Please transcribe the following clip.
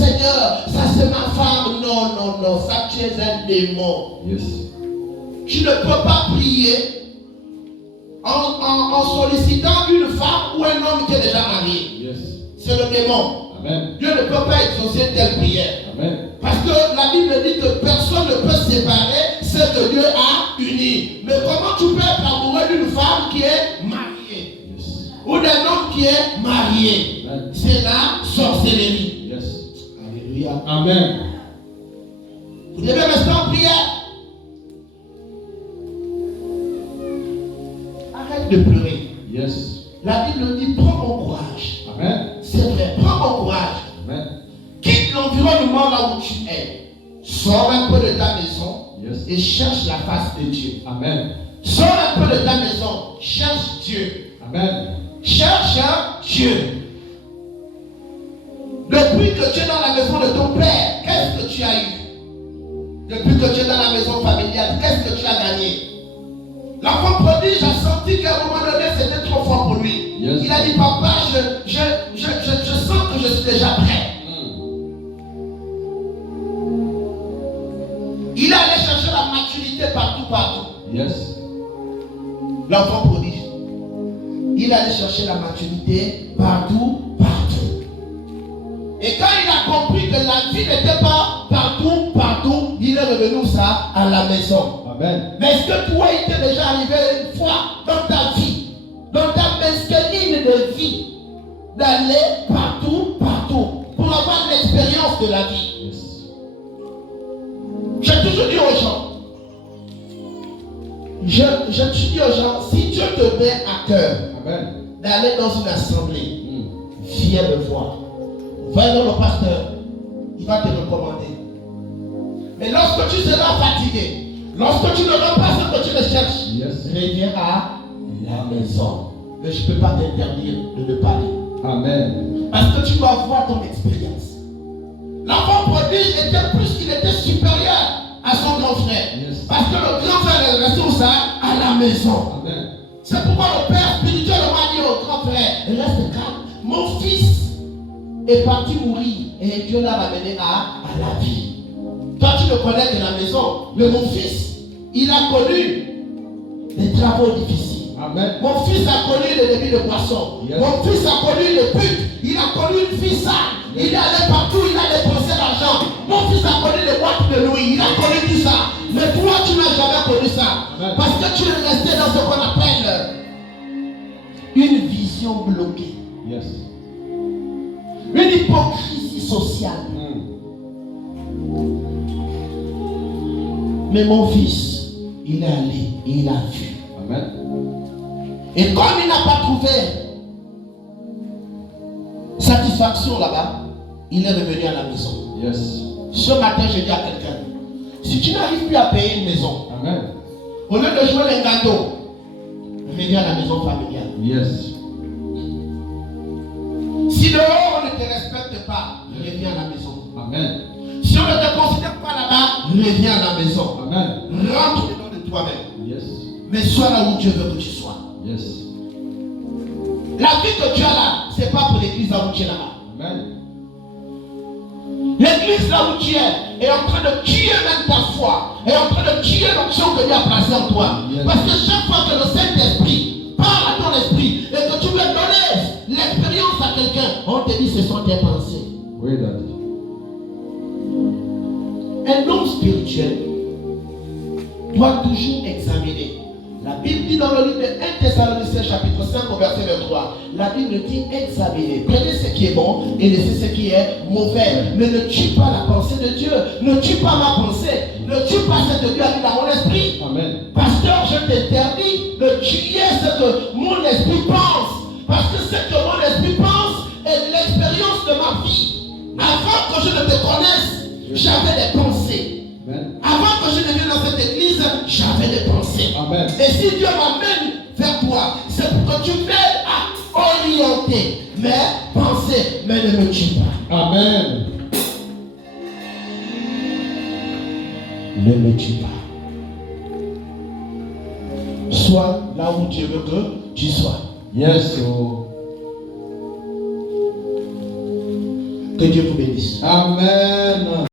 Seigneur, ça c'est ma femme. Non, non, non, ça tu es un démon. Yes. Tu ne peux pas prier en sollicitant une femme ou un homme qui est déjà marié. Yes. C'est le démon. Amen. Dieu ne peut pas exaucer une telle prière. Amen. Parce que la Bible dit que personne ne peut séparer ce que Dieu a uni. Mais comment tu peux être amoureux d'une femme qui est mariée? Yes. Ou d'un homme qui est marié? Amen. C'est la sorcellerie. Yes. Alléluia. Amen. Vous devez rester en prière. Arrête de pleurer. Yes. La Bible dit prends mon courage. Amen. C'est vrai, prends mon courage. Amen. Quitte l'environnement là où tu es. Sors un peu de ta maison. Yes. Et cherche la face de Dieu. Amen. Sors un peu de ta maison. Cherche Dieu. Amen. Cherche Dieu. Depuis que tu es dans la maison de ton père, qu'est-ce que tu as eu? Depuis que tu es dans la maison familiale, qu'est-ce que tu as gagné? L'enfant prodige a senti qu'à un moment donné, c'était trop fort pour lui. Yes. Il a dit, papa, je sens que je suis déjà prêt. Il est allé chercher la maturité partout, partout. Yes. L'enfant prodige. Il est allé chercher la maturité partout, partout. Et quand il a compris que la vie n'était pas partout, partout, il est revenu ça à la maison. Amen. Mais est-ce que toi, il t'est déjà arrivé une fois dans ta vie, dans ta mesquinine de vie, d'aller partout, partout, pour avoir l'expérience de la vie? Yes. J'ai toujours dit aux gens, je dis aux gens, si Dieu te met à cœur Amen. d'aller dans une assemblée, viens me voir. Va dans le pasteur, il va te recommander. Mais lorsque tu seras fatigué, lorsque tu n'auras pas ce que tu recherches, Yes. reviens à la maison. Mais je ne peux pas t'interdire de ne pas aller. Amen. Parce que tu dois avoir ton expérience. L'enfant prodige il était supérieur à son grand frère. Yes. Parce que le grand frère est resté où ça? À la maison. Amen. C'est pourquoi le père spirituellement dit au grand frère, reste calme. Mon fils est parti mourir et Dieu l'a ramené à la vie. Toi tu ne connais que la maison, mais mon fils, il a connu des travaux difficiles. Amen. Mon fils a connu le débit de poisson. Yes. Mon fils a connu le pute. Il a connu une fille sale. Il est allé partout, il a dépensé l'argent. Mon fils a connu les boîtes de nuit. Il a connu tout ça. Mais toi, tu n'as jamais connu ça. Amen. Parce que tu es resté dans ce qu'on appelle une vision bloquée. Yes. Une hypocrisie sociale. Mais mon fils, il est allé et il a vu. Amen. Et comme il n'a pas trouvé satisfaction là-bas, il est revenu à la maison. Yes. Ce matin, je dis à quelqu'un, si tu n'arrives plus à payer une maison, Amen. au lieu de jouer les gâteaux, reviens à la maison familiale. Yes. Si dehors on ne te respecte pas, reviens à la maison. Amen. Si on ne te considère pas là-bas, reviens à la maison. Amen. Rentre dedans de toi-même. Yes. Mais sois là où Dieu veut que tu sois. Yes. La vie que tu as là, ce n'est pas pour l'église là où tu es là-bas. Amen. L'église là où tu es est en train de tuer même ta foi, est en train de tuer l'onction que Dieu a placée en toi. Yes. Parce que chaque fois que le Saint-Esprit parle à ton esprit et que tu veux donner l'expérience à quelqu'un, on te dit ce sont tes pensées. Oui, Daddy. Un homme spirituel doit toujours examiner. La Bible dit dans le livre de 1 Thessaloniciens chapitre 5 au verset 23, la Bible dit examiner, prenez ce qui est bon et laissez ce qui est mauvais. Mais ne tue pas la pensée de Dieu, ne tue pas ma pensée, ne tue pas ce que Dieu a mis dans mon esprit. Amen. Pasteur, je t'interdis de tuer ce que mon esprit pense. Parce que ce que mon esprit pense est l'expérience de ma vie. Avant que je ne te connaisse, j'avais des pensées. Amen. Avant que je ne vienne dans cette église, j'avais des pensées. Amen. Et si Dieu m'amène vers toi, c'est pour que tu m'aides à orienter mes pensées, mais ne me tue pas. Amen. Ne me tue pas. Sois là où Dieu veut que tu sois. Yes. Oh. Que Dieu vous bénisse. Amen.